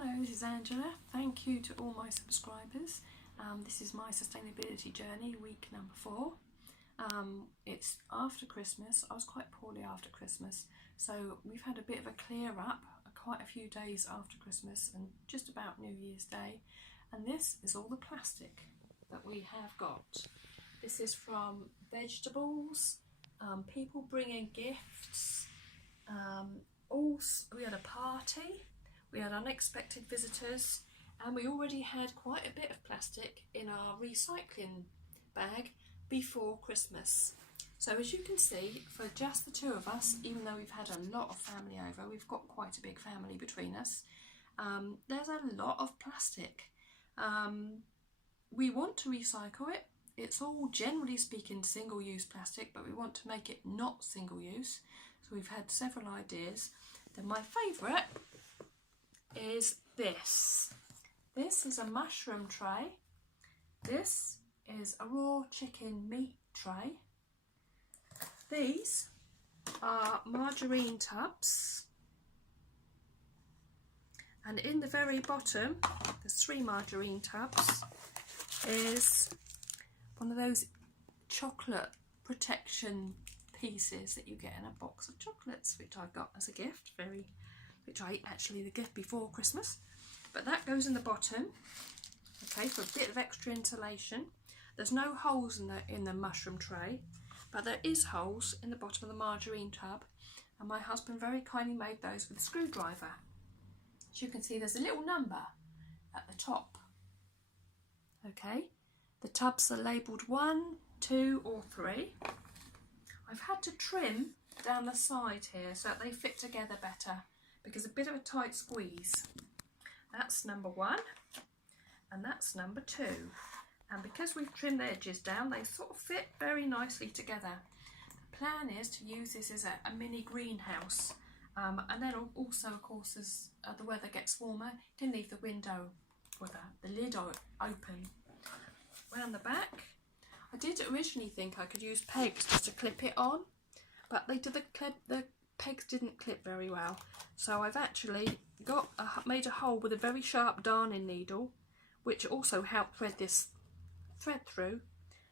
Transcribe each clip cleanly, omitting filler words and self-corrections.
Hello, this is Angela. Thank you to all my subscribers. This is my sustainability journey, week number 4. It's after Christmas. I was quite poorly after Christmas, so we've had a bit of a clear up quite a few days after Christmas and just about New Year's Day. And this is all the plastic that we have got. This is from vegetables, people bringing gifts, we had a party. We had unexpected visitors, and we already had quite a bit of plastic in our recycling bag before Christmas. So as you can see, for just the two of us, even though we've had a lot of family over, we've got quite a big family between us, there's a lot of plastic. We want to recycle it. It's all, generally speaking, single-use plastic, but we want to make it not single-use. So we've had several ideas. Then my favourite is this. This is a mushroom tray. This is a raw chicken meat tray. These are margarine tubs. And in the very bottom, there's 3 margarine tubs, is one of those chocolate protection pieces that you get in a box of chocolates, which I got as a gift, which I ate actually the gift before Christmas. But that goes in the bottom, okay, for a bit of extra insulation. There's no holes in the mushroom tray, but there is holes in the bottom of the margarine tub, and my husband very kindly made those with a screwdriver. As you can see, there's a little number at the top. Okay, the tubs are labelled 1, 2 or 3. I've had to trim down the side here so that they fit together better, because a bit of a tight squeeze. That's number 1 and that's number 2. And because we've trimmed the edges down, they sort of fit very nicely together. The plan is to use this as a mini greenhouse. And then also, of course, as the weather gets warmer, you can leave the window with the lid open. Round the back, I did originally think I could use pegs just to clip it on, but the pegs didn't clip very well. So I've actually made a hole with a very sharp darning needle, which also helped thread this thread through.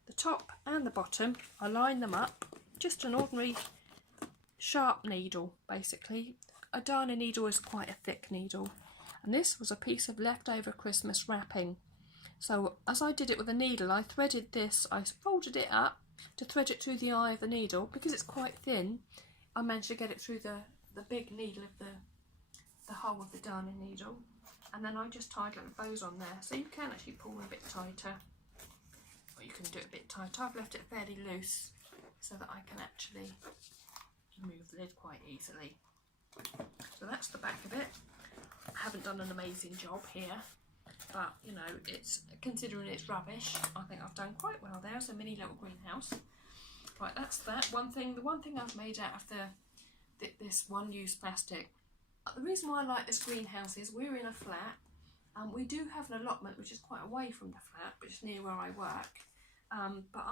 The top and the bottom, I line them up, just an ordinary sharp needle basically. A darning needle is quite a thick needle, and this was a piece of leftover Christmas wrapping. So as I did it with a needle, I threaded this, I folded it up to thread it through the eye of the needle. Because it's quite thin, I managed to get it through the big needle of the hole of the darning needle, and then I just tied little bows on there, so you can actually pull them a bit tighter, or you can do it a bit tighter. I've left it fairly loose so that I can actually remove the lid quite easily. So that's the back of it. I haven't done an amazing job here, but you know, it's, considering it's rubbish, I think I've done quite well there. It's a mini little greenhouse. Right, that's that. The one thing I've made out of this one-use plastic. The reason why I like this greenhouse is we're in a flat, and we do have an allotment which is quite away from the flat, which is near where I work. But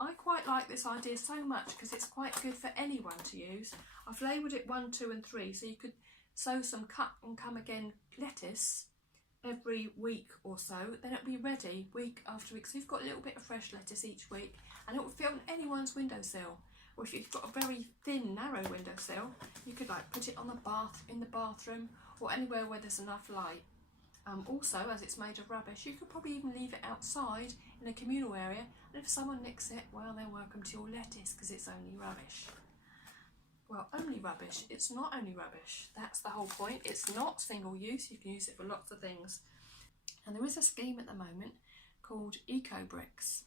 I quite like this idea so much because it's quite good for anyone to use. I've labelled it 1, 2 and 3, so you could sow some cut and come again lettuce every week or so, then it'll be ready week after week. So you've got a little bit of fresh lettuce each week, and it will fit on anyone's windowsill. Or if you've got a very thin, narrow windowsill, you could like put it on in the bathroom, or anywhere where there's enough light. Also, as it's made of rubbish, you could probably even leave it outside in a communal area, and if someone nicks it, well, they're welcome to your lettuce because it's only rubbish. Well, only rubbish. It's not only rubbish. That's the whole point. It's not single use. You can use it for lots of things. And there is a scheme at the moment called ecobricks,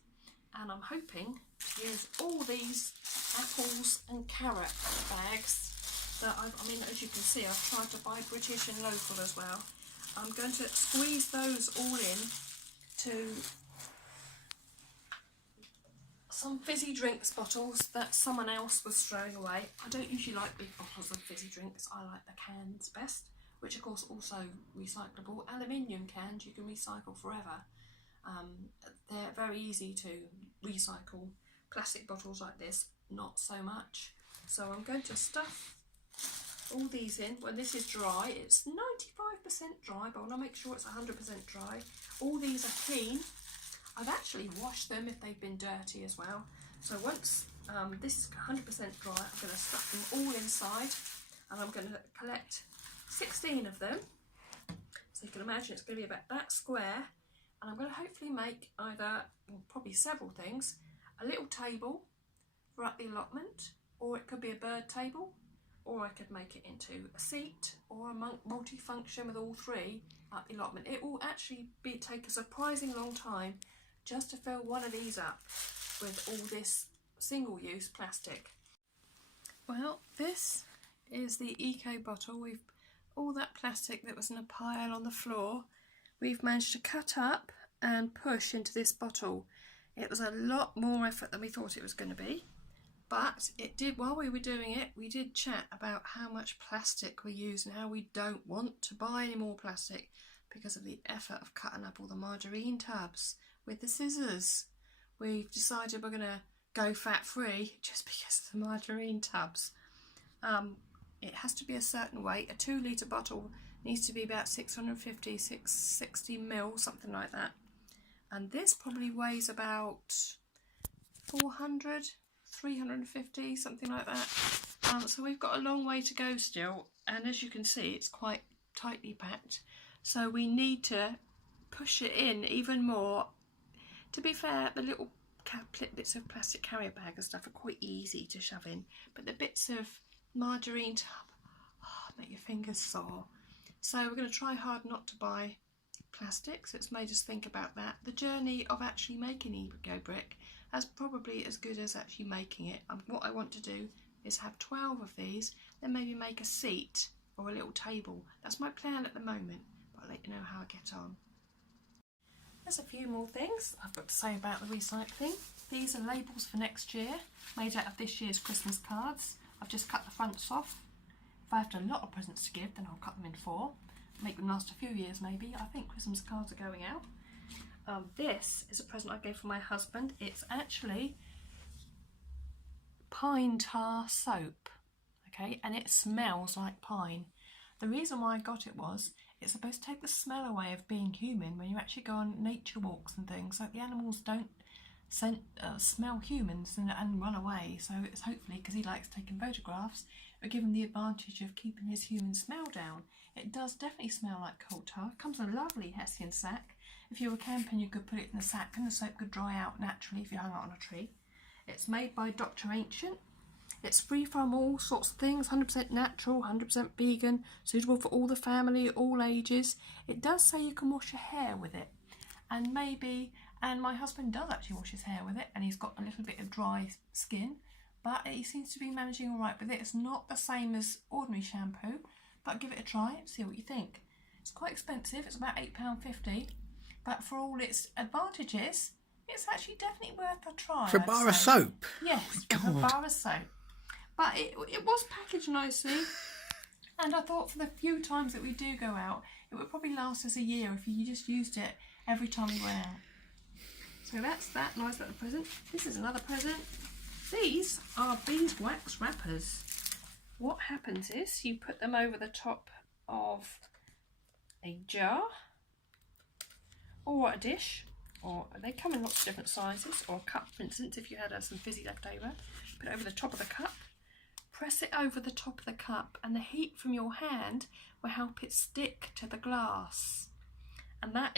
and I'm hoping to use all these apples and carrot bags that I mean, as you can see, I've tried to buy British and local as well. I'm going to squeeze those all in to some fizzy drinks bottles that someone else was throwing away. I don't usually like big bottles of fizzy drinks. I like the cans best, which of course also recyclable. Aluminium cans you can recycle forever. They're very easy to recycle. Plastic bottles like this, not so much. So I'm going to stuff all these in. When this is dry, it's 95% dry, but I want to make sure it's 100% dry. All these are clean. I've actually washed them if they've been dirty as well. So once this is 100% dry, I'm going to stuff them all inside, and I'm going to collect 16 of them. So you can imagine it's going to be about that square, and I'm going to hopefully make either, well, probably several things, a little table for up the allotment, or it could be a bird table, or I could make it into a seat or a multi-function with all three up the allotment. It will actually take a surprising long time just to fill one of these up with all this single-use plastic. Well, this is the eco bottle. We've all that plastic that was in a pile on the floor, we've managed to cut up and push into this bottle. It was a lot more effort than we thought it was going to be, but it did. While we were doing it, we did chat about how much plastic we use and how we don't want to buy any more plastic because of the effort of cutting up all the margarine tubs with the scissors. We've decided we're going to go fat-free just because of the margarine tubs. It has to be a certain weight. A 2 litre bottle needs to be about 650, 660 mil, something like that. And this probably weighs about 400, 350, something like that. So we've got a long way to go still. And as you can see, it's quite tightly packed. So we need to push it in even more. To be fair, the little bits of plastic carrier bag and stuff are quite easy to shove in, but the bits of margarine tub, make your fingers sore. So we're going to try hard not to buy plastic, so it's made us think about that. The journey of actually making ecobrick is probably as good as actually making it. What I want to do is have 12 of these, then maybe make a seat or a little table. That's my plan at the moment, but I'll let you know how I get on. There's a few more things I've got to say about the recycling. These are labels for next year, made out of this year's Christmas cards. I've just cut the fronts off. If I have a lot of presents to give, then I'll cut them in 4. Make them last a few years maybe. I think Christmas cards are going out. This is a present I gave for my husband. It's actually pine tar soap, okay, and it smells like pine. The reason why I got it was it's supposed to take the smell away of being human when you actually go on nature walks and things, so the animals don't smell humans and run away. So it's hopefully, because he likes taking photographs, it will give him the advantage of keeping his human smell down. It does definitely smell like coal tar. It comes in a lovely hessian sack. If you were camping, you could put it in the sack and the soap could dry out naturally if you hung it on a tree. It's made by Dr. Ancient. It's free from all sorts of things, 100% natural, 100% vegan, suitable for all the family, all ages. It does say you can wash your hair with it. And my husband does actually wash his hair with it, and he's got a little bit of dry skin, but he seems to be managing all right with it. It's not the same as ordinary shampoo, but give it a try, see what you think. It's quite expensive, it's about £8.50, but for all its advantages, it's actually definitely worth a try. For a bar of soap? Yes, for a bar of soap. But it was packaged nicely, and I thought for the few times that we do go out, it would probably last us a year if you just used it every time we went out. So that's that nice little present. This is another present. These are beeswax wrappers. What happens is you put them over the top of a jar or a dish, or they come in lots of different sizes, or a cup for instance if you had some fizzy left over. Put it over the top of the cup, press it over the top of the cup, and the heat from your hand will help it stick to the glass, and that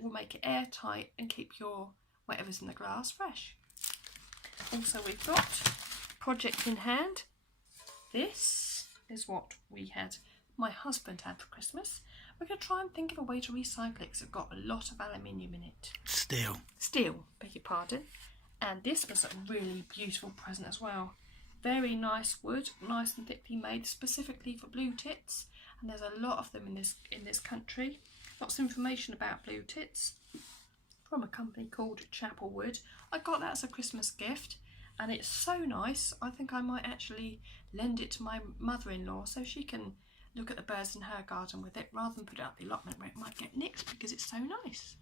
will make it airtight and keep your whatever's in the glass fresh. Also, we've got Project in Hand. This is what my husband had for Christmas. We're going to try and think of a way to recycle it because it's got a lot of aluminium in it. Steel, beg your pardon. And this was a really beautiful present as well. Very nice wood, nice and thickly made, specifically for blue tits. And there's a lot of them in this country. Lots of information about blue tits from a company called Chapel Wood. I got that as a Christmas gift, and it's so nice. I think I might actually lend it to my mother-in-law so she can look at the birds in her garden with it, rather than put it up the allotment where it might get nicked, because it's so nice.